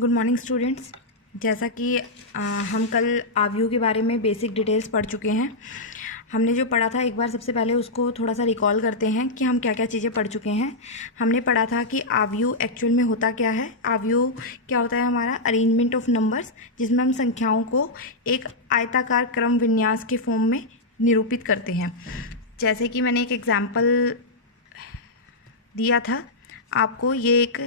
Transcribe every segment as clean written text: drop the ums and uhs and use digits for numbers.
Good morning students. जैसा कि हम कल आव्यूह के बारे में बेसिक डिटेल्स पढ़ चुके हैं। हमने जो पढ़ा था एक बार सबसे पहले उसको थोड़ा सा रिकॉल करते हैं कि हम क्या क्या चीज़ें पढ़ चुके हैं। हमने पढ़ा था कि आव्यूह एक्चुअल में होता क्या है। आव्यूह क्या होता है? हमारा अरेंजमेंट ऑफ नंबर्स, जिसमें हम संख्याओं को एक आयताकार क्रम विन्यास के फॉर्म में निरूपित करते हैं। जैसे कि मैंने एक एग्जाम्पल दिया था आपको, ये एक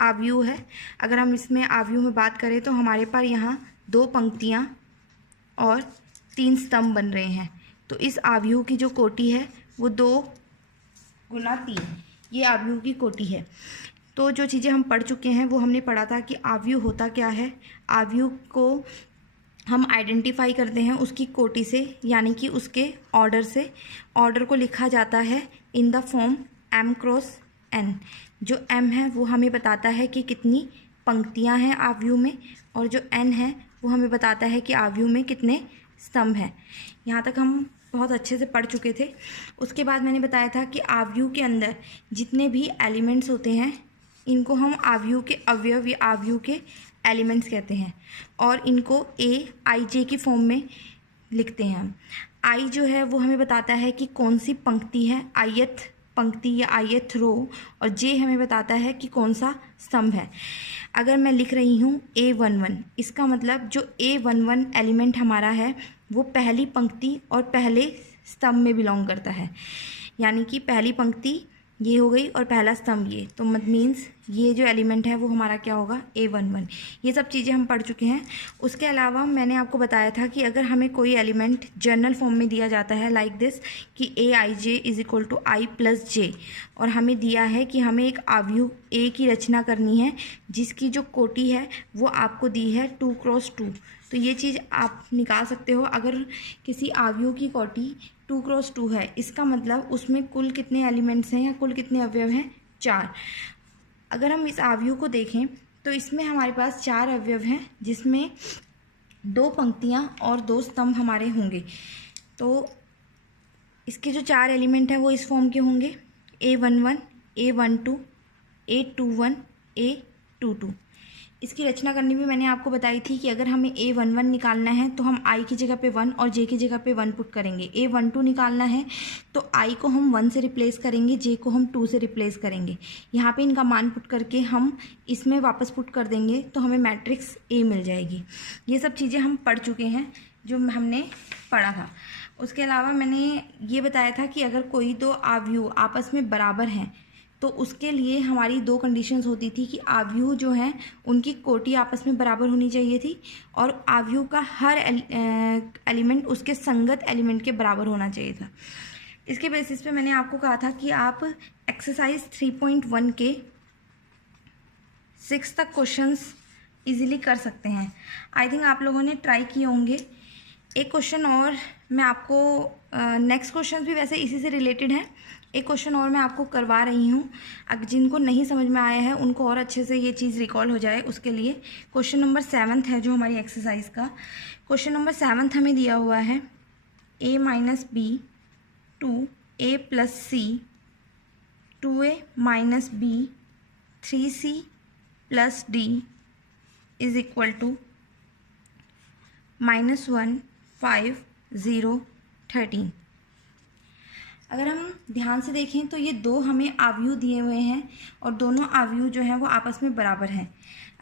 आव्यूह है। अगर हम इसमें आव्यूह में बात करें तो हमारे पास यहाँ 2 पंक्तियाँ और 3 स्तंभ बन रहे हैं। तो इस आव्यूह की जो कोटि है वो 2 गुना 3, ये आव्यूह की कोटि है। तो जो चीज़ें हम पढ़ चुके हैं वो हमने पढ़ा था कि आव्यूह होता क्या है। आव्यूह को हम आइडेंटिफाई करते हैं उसकी कोटि से, यानी कि उसके ऑर्डर से। ऑर्डर को लिखा जाता है in the form m cross n। जो m है वो हमें बताता है कि कितनी पंक्तियां हैं आव्यूह में, और जो n है वो हमें बताता है कि आव्यूह में कितने स्तंभ हैं। यहाँ तक हम बहुत अच्छे से पढ़ चुके थे। उसके बाद मैंने बताया था कि आव्यूह के अंदर जितने भी एलिमेंट्स होते हैं इनको हम आव्यूह के अवयव या आव्यूह के एलिमेंट्स कहते हैं, और इनको AIJ की फॉर्म में लिखते हैं हम। I जो है वो हमें बताता है कि कौन सी पंक्ति है, ith पंक्ति या ith रो, और J हमें बताता है कि कौन सा स्तंभ है। अगर मैं लिख रही हूँ A11, इसका मतलब जो A11 एलिमेंट हमारा है वो पहली पंक्ति और पहले स्तंभ में बिलोंग करता है, यानी कि पहली पंक्ति ये हो गई और पहला स्तंभ ये, तो मीन्स ये जो एलिमेंट है वो हमारा क्या होगा? A11। ये सब चीज़ें हम पढ़ चुके हैं। उसके अलावा मैंने आपको बताया था कि अगर हमें कोई एलिमेंट जर्नल फॉर्म में दिया जाता है लाइक दिस कि AIJ is equal to I plus J, और हमें दिया है कि हमें एक आव्यूह A की रचना करनी है जिसकी जो कोटि है वो आपको दी है 2 क्रॉस 2। तो ये चीज़ आप निकाल सकते हो। अगर किसी आव्यूह की कोटि 2 क्रॉस 2 है, इसका मतलब उसमें कुल कितने एलिमेंट्स हैं या कुल कितने अवयव हैं? 4। अगर हम इस आव्यूह को देखें तो इसमें हमारे पास 4 अवयव हैं, जिसमें 2 पंक्तियां और 2 स्तंभ हमारे होंगे। तो इसके जो 4 एलिमेंट हैं वो इस फॉर्म के होंगे: A11, A12, A21, A22। इसकी रचना करनी भी मैंने आपको बताई थी कि अगर हमें A11 निकालना है तो हम I की जगह पे 1 और J की जगह पे 1 पुट करेंगे। A12 निकालना है तो I को हम 1 से रिप्लेस करेंगे, J को हम 2 से रिप्लेस करेंगे। यहाँ पे इनका मान पुट करके हम इसमें वापस पुट कर देंगे तो हमें मैट्रिक्स A मिल जाएगी। ये सब चीज़ें हम पढ़ चुके हैं जो हमने पढ़ा था। उसके अलावा मैंने ये बताया था कि अगर कोई 2 आव्यूह आपस में बराबर हैं तो उसके लिए हमारी 2 कंडीशंस होती थी कि आव्यूह जो हैं उनकी कोटि आपस में बराबर होनी चाहिए थी, और आव्यूह का हर एलिमेंट उसके संगत एलिमेंट के बराबर होना चाहिए था। इसके बेसिस पे मैंने आपको कहा था कि आप एक्सरसाइज 3.1 के 6 तक क्वेश्चंस इजीली कर सकते हैं। आई थिंक आप लोगों ने ट्राई किए होंगे। एक क्वेश्चन और मैं आपको, नेक्स्ट क्वेश्चन भी वैसे इसी से रिलेटेड है, एक क्वेश्चन और मैं आपको करवा रही हूँ। अगर जिनको नहीं समझ में आया है उनको और अच्छे से ये चीज़ रिकॉल हो जाए, उसके लिए क्वेश्चन नंबर 7 है जो हमारी एक्सरसाइज का। क्वेश्चन नंबर 7 हमें दिया हुआ है A minus B 2A plus C 2A minus B 3C plus D is equal to -1 5 0 13। अगर हम ध्यान से देखें तो ये 2 हमें आव्यूह दिए हुए हैं और दोनों आव्यूह जो हैं वो आपस में बराबर हैं।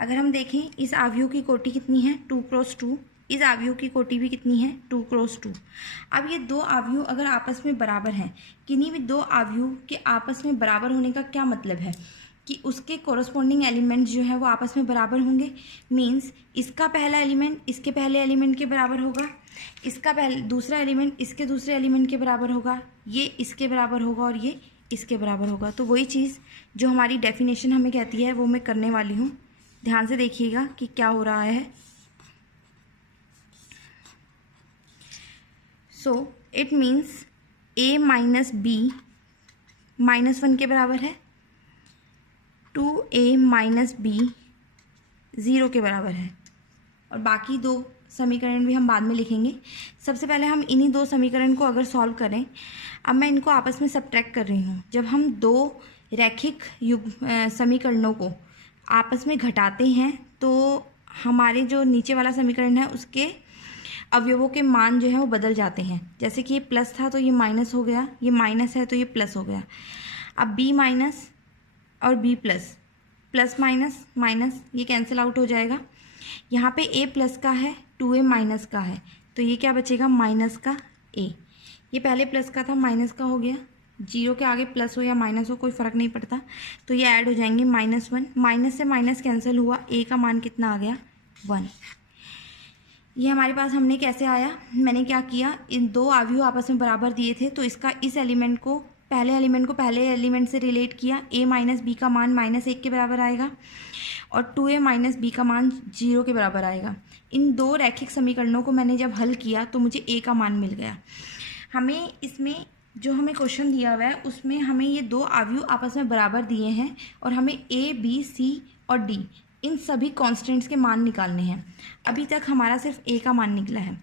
अगर हम देखें इस आव्यूह की कोटि कितनी है? 2 क्रॉस 2। इस आव्यूह की कोटि भी कितनी है? 2 क्रॉस 2। अब ये 2 आव्यूह अगर आपस में बराबर हैं, किन्हीं भी 2 आव्यूह के आपस में बराबर होने का क्या मतलब है? कि उसके कॉरस्पॉन्डिंग एलिमेंट्स जो है वो आपस में बराबर होंगे। मीन्स इसका पहला एलिमेंट इसके पहले एलिमेंट के बराबर होगा, इसका दूसरा एलिमेंट इसके दूसरे एलिमेंट के बराबर होगा, ये इसके बराबर होगा और ये इसके बराबर होगा। तो वही चीज़ जो हमारी डेफिनेशन हमें कहती है वो मैं करने वाली हूँ। ध्यान से देखिएगा कि क्या हो रहा है। So it means A minus B -1 के बराबर है, 2A माइनस B 0 के बराबर है, और बाकी 2 समीकरण भी हम बाद में लिखेंगे। सबसे पहले हम इन्हीं 2 समीकरण को अगर सॉल्व करें, अब मैं इनको आपस में सब्ट्रैक्ट कर रही हूँ। जब हम 2 रैखिक समीकरणों को आपस में घटाते हैं तो हमारे जो नीचे वाला समीकरण है उसके अवयवों के मान जो है वो बदल जाते हैं। जैसे कि ये प्लस था तो ये माइनस हो गया, ये माइनस है तो ये प्लस हो गया। अब बी माइनस और B plus, plus minus minus ये कैंसिल आउट हो जाएगा। यहाँ पे ए प्लस का है, 2a माइनस का है, तो ये क्या बचेगा, माइनस का ए। ये पहले प्लस का था, माइनस का हो गया। जीरो के आगे प्लस हो या माइनस हो कोई फ़र्क नहीं पड़ता, तो ये ऐड हो जाएंगे -1। माइनस से माइनस कैंसिल हुआ, ए का मान कितना आ गया, 1। ये हमारे पास हमने कैसे आया, मैंने क्या किया, इन दो अवयव आपस में बराबर दिए थे तो इसका इस एलिमेंट को पहले एलिमेंट से रिलेट किया। a माइनस बी का मान -1 के बराबर आएगा और 2a माइनस बी का मान 0 के बराबर आएगा। इन दो रैखिक समीकरणों को मैंने जब हल किया तो मुझे a का मान मिल गया। हमें इसमें जो हमें क्वेश्चन दिया हुआ है उसमें हमें ये दो अवयव आपस में बराबर दिए हैं और हमें a, b, c और d इन सभी कांस्टेंट्स के मान निकालने हैं। अभी तक हमारा सिर्फ a का मान निकला है।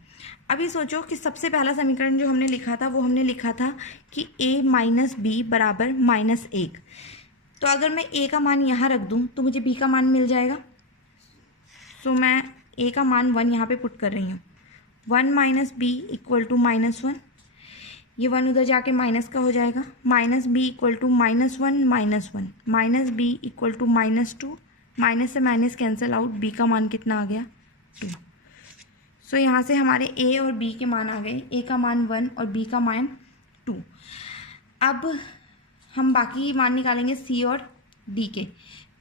अभी सोचो कि सबसे पहला समीकरण जो हमने लिखा था वो हमने लिखा था कि a माइनस बी बराबर -1। तो अगर मैं a का मान यहाँ रख दूँ तो मुझे b का मान मिल जाएगा। तो मैं a का मान 1 यहाँ पे पुट कर रही हूँ। 1 माइनस बी इक्वल टू -1, ये 1 उधर जाके माइनस का हो जाएगा। Minus B equal to -1 -1, minus B equal to -2, minus से माइनस कैंसिल आउट, b का मान कितना आ गया, 2। सो यहाँ से हमारे a और b के मान आ गए, a का मान 1 और b का मान 2। अब हम बाकी मान निकालेंगे c और d के।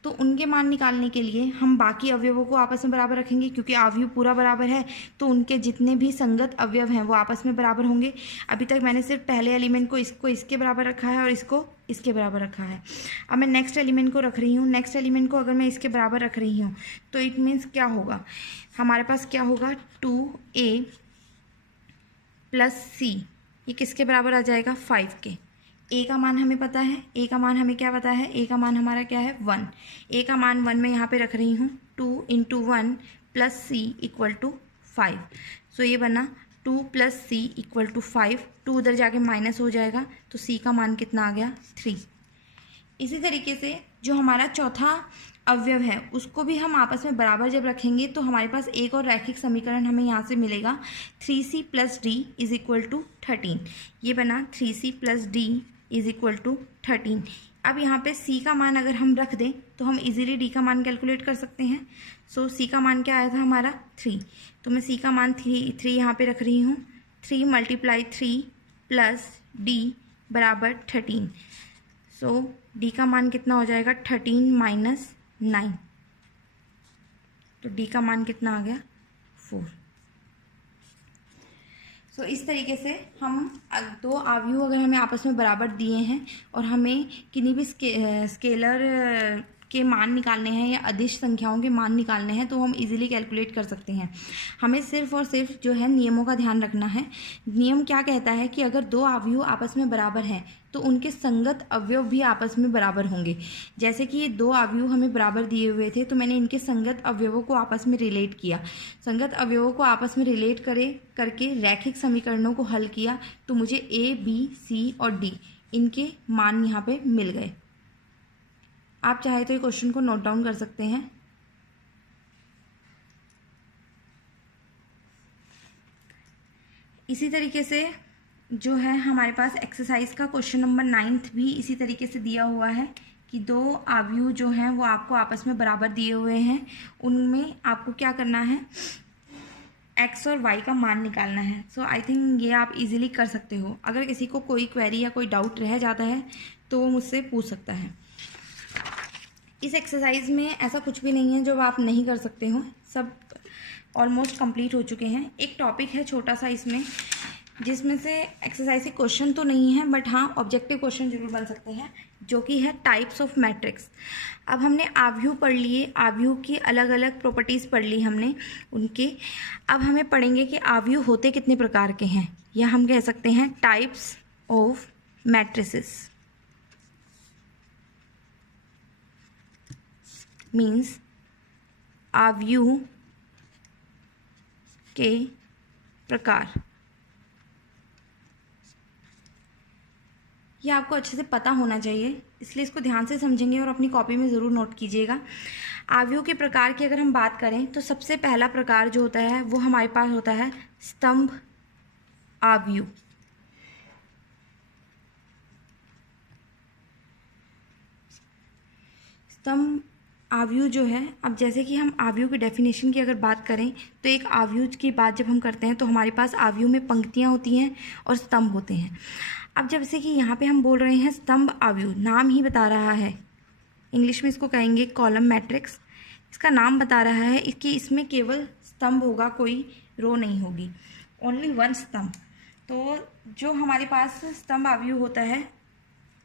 तो उनके मान निकालने के लिए हम बाकी अवयवों को आपस में बराबर रखेंगे, क्योंकि अवयव पूरा बराबर है तो उनके जितने भी संगत अवयव हैं वो आपस में बराबर होंगे। अभी तक मैंने सिर्फ पहले एलिमेंट को इसके बराबर रखा है और इसको इसके बराबर रखा है। अब मैं नेक्स्ट एलिमेंट को रख रही हूँ। नेक्स्ट एलिमेंट को अगर मैं इसके बराबर रख रही हूँ तो इट मीन्स क्या होगा, हमारे पास क्या होगा, 2a प्लस c, ये किसके बराबर आ जाएगा, 5 के। a का मान हमें पता है, a का मान हमें क्या पता है, a का मान हमारा क्या है, 1। a का मान 1 मैं यहाँ पे रख रही हूँ, 2 × 1 प्लस c इक्वल टू 5। सो ये बना 2 प्लस c इक्वल टू 5। 2 उधर जाके माइनस हो जाएगा तो c का मान कितना आ गया, 3। इसी तरीके से जो हमारा चौथा अवयव है उसको भी हम आपस में बराबर जब रखेंगे तो हमारे पास एक और रैखिक समीकरण हमें यहाँ से मिलेगा, 3c plus d is equal to 13। ये बना 3c plus d is equal to 13। अब यहाँ पे c का मान अगर हम रख दें तो हम इजीली d का मान कैलकुलेट कर सकते हैं। सो c का मान क्या आया था हमारा, 3। तो मैं c का मान 3 यहाँ पे रख रही हूँ। 3 × 3 प्लस d बराबर 13। सो d का मान कितना हो जाएगा, 13 माइनस 9। तो d का मान कितना आ गया, 4। सो इस तरीके से हम दो अवयव अगर हमें आपस में बराबर दिए हैं और हमें किन्हीं भी स्केलर के मान निकालने हैं या अदिश संख्याओं के मान निकालने हैं तो हम इजीली कैलकुलेट कर सकते हैं। हमें सिर्फ और सिर्फ जो है नियमों का ध्यान रखना है। नियम क्या कहता है कि अगर दो अवयव आपस में बराबर हैं तो उनके संगत अवयव भी आपस में बराबर होंगे। जैसे कि ये दो अवयव हमें बराबर दिए हुए थे तो मैंने इनके संगत अवयवों को आपस में रिलेट किया। संगत अवयवों को आपस में रिलेट करके रैखिक समीकरणों को हल किया तो मुझे a, b, c और d इनके मान यहाँ पे मिल गए। आप चाहे तो ये क्वेश्चन को नोट डाउन कर सकते हैं। इसी तरीके से जो है हमारे पास एक्सरसाइज का क्वेश्चन नंबर 9 भी इसी तरीके से दिया हुआ है कि दो अवयव जो हैं वो आपको आपस में बराबर दिए हुए हैं। उनमें आपको क्या करना है, x और y का मान निकालना है। सो आई थिंक ये आप इजीली कर सकते हो। अगर किसी को कोई क्वेरी या कोई डाउट रह जाता है तो वो मुझसे पूछ सकता है। इस एक्सरसाइज में ऐसा कुछ भी नहीं है जो आप नहीं कर सकते हो, सब ऑलमोस्ट कंप्लीट हो चुके हैं। एक टॉपिक है छोटा सा इसमें जिसमें से एक्सरसाइज के क्वेश्चन तो नहीं है बट हाँ ऑब्जेक्टिव क्वेश्चन जरूर बन सकते हैं, जो कि है टाइप्स ऑफ मैट्रिक्स। अब हमने अवयव पढ़ लिए, अवयव की अलग अलग प्रॉपर्टीज़ पढ़ ली हमने उनके। अब हमें पढ़ेंगे कि अवयव होते कितने प्रकार के हैं, या हम कह सकते हैं टाइप्स ऑफ मैट्रिसेस। मीन्स अवयव के प्रकार। ये आपको अच्छे से पता होना चाहिए, इसलिए इसको ध्यान से समझेंगे और अपनी कॉपी में ज़रूर नोट कीजिएगा। आव्यूह के प्रकार की अगर हम बात करें तो सबसे पहला प्रकार जो होता है वो हमारे पास होता है स्तंभ आव्यूह। स्तंभ आव्यूह जो है, अब जैसे कि हम आव्यूह की डेफिनेशन की अगर बात करें तो एक आव्यूह की बात जब हम करते हैं तो हमारे पास आव्यूह में पंक्तियां होती हैं और स्तंभ होते हैं। अब जैसे कि यहाँ पे हम बोल रहे हैं स्तंभ आव्यूह, नाम ही बता रहा है, इंग्लिश में इसको कहेंगे कॉलम मैट्रिक्स। इसका नाम बता रहा है कि इसमें केवल स्तंभ होगा, कोई रो नहीं होगी, ओनली वन स्तंभ। तो जो हमारे पास स्तंभ आव्यूह होता है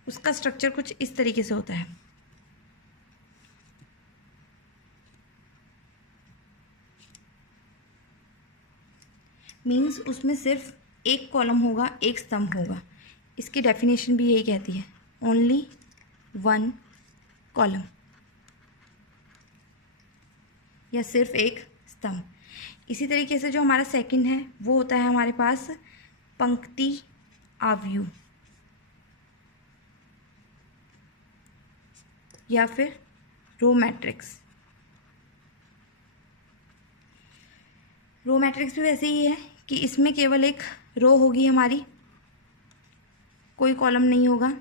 उसका स्ट्रक्चर कुछ इस तरीके से होता है। मीन्स उसमें सिर्फ एक कॉलम होगा, एक स्तंभ होगा। इसकी डेफिनेशन भी यही कहती है, ओनली वन कॉलम, या सिर्फ एक स्तंभ। इसी तरीके से जो हमारा सेकंड है वो होता है हमारे पास पंक्ति आव्यूह या फिर रो मैट्रिक्स। रो मैट्रिक्स भी वैसे ही है कि इसमें केवल एक रो होगी हमारी, कोई कॉलम नहीं होगा।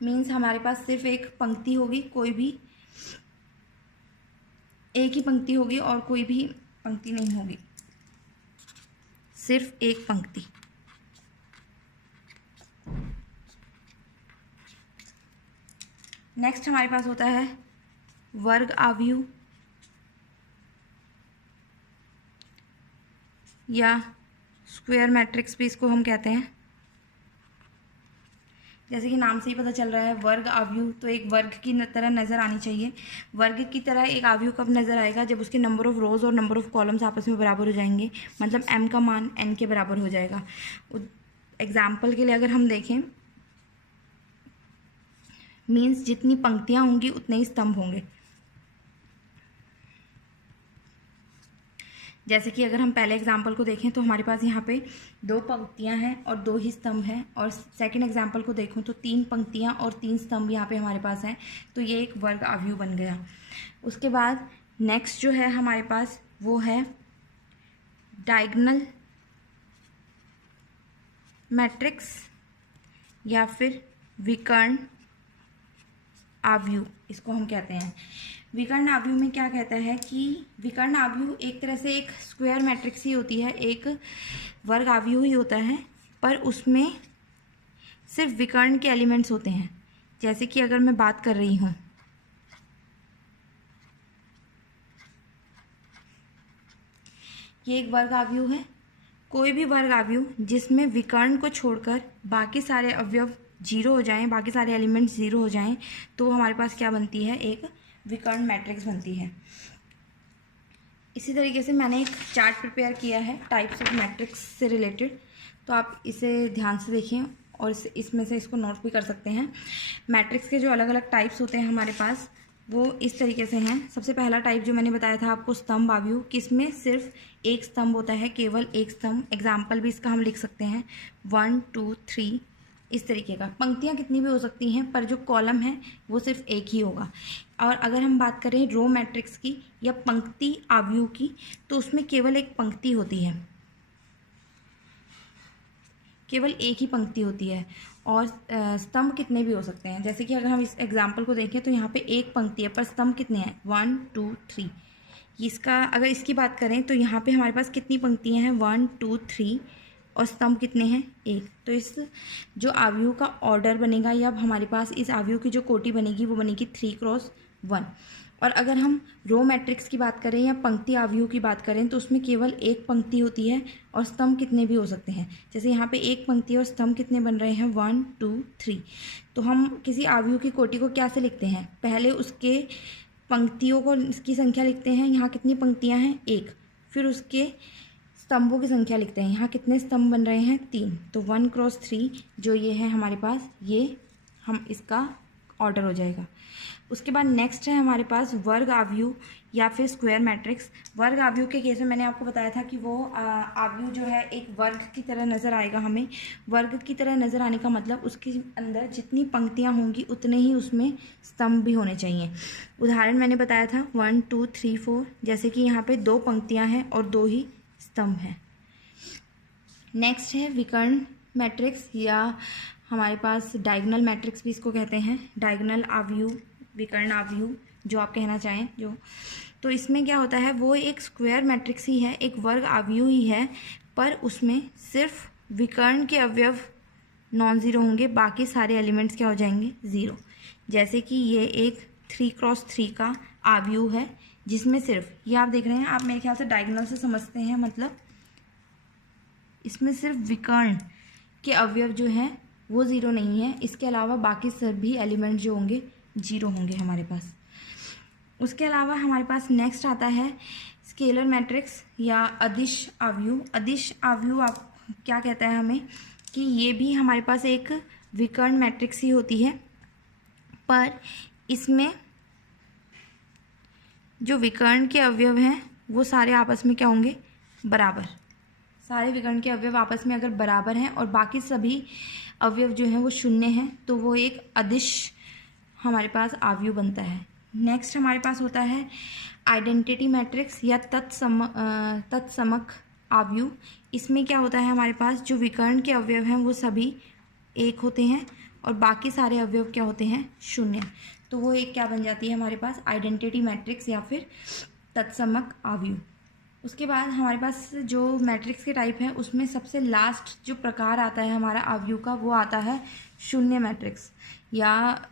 मीन्स हमारे पास सिर्फ एक पंक्ति होगी, कोई भी एक ही पंक्ति होगी और कोई भी पंक्ति नहीं होगी, सिर्फ एक पंक्ति। नेक्स्ट हमारे पास होता है वर्ग आव्यूह या स्क्वायर मैट्रिक्स भी इसको हम कहते हैं। जैसे कि नाम से ही पता चल रहा है वर्ग आव्यूह, तो एक वर्ग की तरह नज़र आनी चाहिए। वर्ग की तरह एक आव्यूह कब नज़र आएगा? जब उसके नंबर ऑफ़ रोज़ और नंबर ऑफ़ कॉलम्स आपस में बराबर हो जाएंगे, मतलब m का मान n के बराबर हो जाएगा। एग्जाम्पल के लिए अगर हम देखें, मीन्स जितनी पंक्तियाँ होंगी उतने ही स्तंभ होंगे। जैसे कि अगर हम पहले एग्जाम्पल को देखें तो हमारे पास यहाँ पे 2 पंक्तियाँ हैं और 2 ही स्तंभ हैं, और सेकंड एग्जाम्पल को देखूँ तो 3 पंक्तियाँ और 3 स्तंभ यहाँ पे हमारे पास हैं, तो ये एक वर्ग आव्यूह बन गया। उसके बाद नेक्स्ट जो है हमारे पास वो है डायगोनल मैट्रिक्स या फिर विकर्ण आव्यूह, इसको हम कहते हैं। विकर्ण आव्यूह में क्या कहता है कि विकर्ण आव्यूह एक तरह से एक स्क्वायर मैट्रिक्स ही होती है, एक वर्ग आव्यूह ही होता है, पर उसमें सिर्फ विकर्ण के एलिमेंट्स होते हैं। जैसे कि अगर मैं बात कर रही हूँ, ये एक वर्ग आव्यूह है। कोई भी वर्ग आव्यूह जिसमें विकर्ण को छोड़कर बाकी सारे अवयव 0 हो जाएं, बाकी सारे एलिमेंट्स 0 हो जाएं, तो हमारे पास क्या बनती है? एक विकर्ण मैट्रिक्स बनती है। इसी तरीके से मैंने एक चार्ट प्रिपेयर किया है टाइप्स ऑफ मैट्रिक्स से रिलेटेड, तो आप इसे ध्यान से देखें और इसमें से इसको नोट भी कर सकते हैं। मैट्रिक्स के जो अलग अलग टाइप्स होते हैं हमारे पास वो इस तरीके से हैं। सबसे पहला टाइप जो मैंने बताया था आपको, स्तंभ आव्यूह, किसमें सिर्फ एक स्तंभ होता है, केवल एक स्तंभ। एग्जाम्पल भी इसका हम लिख सकते हैं 1 2 3, इस तरीके का। पंक्तियाँ कितनी भी हो सकती हैं, पर जो कॉलम है वो सिर्फ एक ही होगा। और अगर हम बात करें रो मैट्रिक्स की या पंक्ति आव्यूह की, तो उसमें केवल एक पंक्ति होती है, केवल एक ही पंक्ति होती है। और स्तंभ कितने भी हो सकते हैं। जैसे कि अगर हम इस एग्जाम्पल को देखें तो यहाँ पे एक पंक्ति है, पर स्तंभ कितने हैं? 1 2 3। इसका अगर इसकी बात करें तो यहाँ पे हमारे पास कितनी पंक्तियाँ हैं? 1 2 3, और स्तंभ कितने हैं? 1। तो इस जो आव्यूह का ऑर्डर बनेगा, या अब हमारे पास इस आव्यूह की जो कोटि बनेगी वो बनेगी 3 × 1। और अगर हम रो मैट्रिक्स की बात करें या पंक्ति आव्यूह की बात करें तो उसमें केवल एक पंक्ति होती है और स्तंभ कितने भी हो सकते हैं। जैसे यहाँ पे एक पंक्ति और स्तंभ कितने बन रहे हैं? 1 2 3। तो हम किसी आव्यूह की कोटि को क्या से लिखते हैं? पहले उसके पंक्तियों को इसकी संख्या लिखते हैं, यहाँ कितनी पंक्तियाँ हैं? 1। फिर उसके स्तंभों की संख्या लिखते हैं, यहाँ कितने स्तंभ बन रहे हैं? 3। तो 1 × 3 जो ये है हमारे पास, ये हम इसका ऑर्डर हो जाएगा। उसके बाद नेक्स्ट है हमारे पास वर्ग आव्यूह या फिर स्क्वायर मैट्रिक्स। वर्ग आव्यूह के केस में मैंने आपको बताया था कि वो आव्यूह जो है एक वर्ग की तरह नज़र आएगा। हमें वर्ग की तरह नज़र आने का मतलब उसके अंदर जितनी पंक्तियां होंगी उतने ही उसमें स्तंभ भी होने चाहिए। उदाहरण मैंने बताया था 1 2 3 4, जैसे कि यहाँ पे 2 पंक्तियां हैं और 2 ही स्तंभ हैं। नेक्स्ट है विकर्ण मैट्रिक्स या हमारे पास डायगोनल मैट्रिक्स भी इसको कहते हैं। डायगोनल आव्यूह, विकर्ण आव्यूह, जो आप कहना चाहें जो। तो इसमें क्या होता है, वो एक स्क्वायर मैट्रिक्स ही है, एक वर्ग आव्यूह ही है, पर उसमें सिर्फ विकर्ण के अवयव नॉन ज़ीरो होंगे, बाकी सारे एलिमेंट्स क्या हो जाएंगे, ज़ीरो। जैसे कि ये एक 3x3 का आव्यूह है जिसमें सिर्फ, ये आप देख रहे हैं, आप मेरे ख्याल से डायगोनल से समझते हैं, मतलब इसमें सिर्फ विकर्ण के अवयव जो हैं वो ज़ीरो नहीं है, इसके अलावा बाकी सभी एलिमेंट जो होंगे जीरो होंगे हमारे पास। उसके अलावा हमारे पास नेक्स्ट आता है स्केलर मैट्रिक्स या अदिश आव्यूह। अदिश आव्यूह आप क्या कहता है हमें कि ये भी हमारे पास एक विकर्ण मैट्रिक्स ही होती है, पर इसमें जो विकर्ण के अवयव हैं वो सारे आपस में क्या होंगे, बराबर। सारे विकर्ण के अवयव आपस में अगर बराबर हैं और बाकी सभी अवयव जो हैं वो शून्य हैं तो वो एक अदिश हमारे पास आव्यूह बनता है। नेक्स्ट हमारे पास होता है आइडेंटिटी मैट्रिक्स या तत्समक आव्यूह। इसमें क्या होता है, हमारे पास जो विकर्ण के अवयव हैं वो सभी एक होते हैं और बाकी सारे अवयव क्या होते हैं, शून्य। तो वो एक क्या बन जाती है हमारे पास, आइडेंटिटी मैट्रिक्स या फिर तत्समक आव्यूह। उसके बाद हमारे पास जो मैट्रिक्स के टाइप है उसमें सबसे लास्ट जो प्रकार आता है हमारा आव्यूह का, वो आता है शून्य मैट्रिक्स या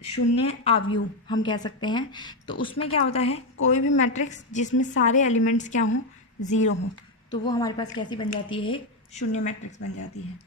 शून्य आव्यूह हम कह सकते हैं। तो उसमें क्या होता है, कोई भी मैट्रिक्स जिसमें सारे एलिमेंट्स क्या हों, ज़ीरो हों, तो वो हमारे पास कैसी बन जाती है, शून्य मैट्रिक्स बन जाती है।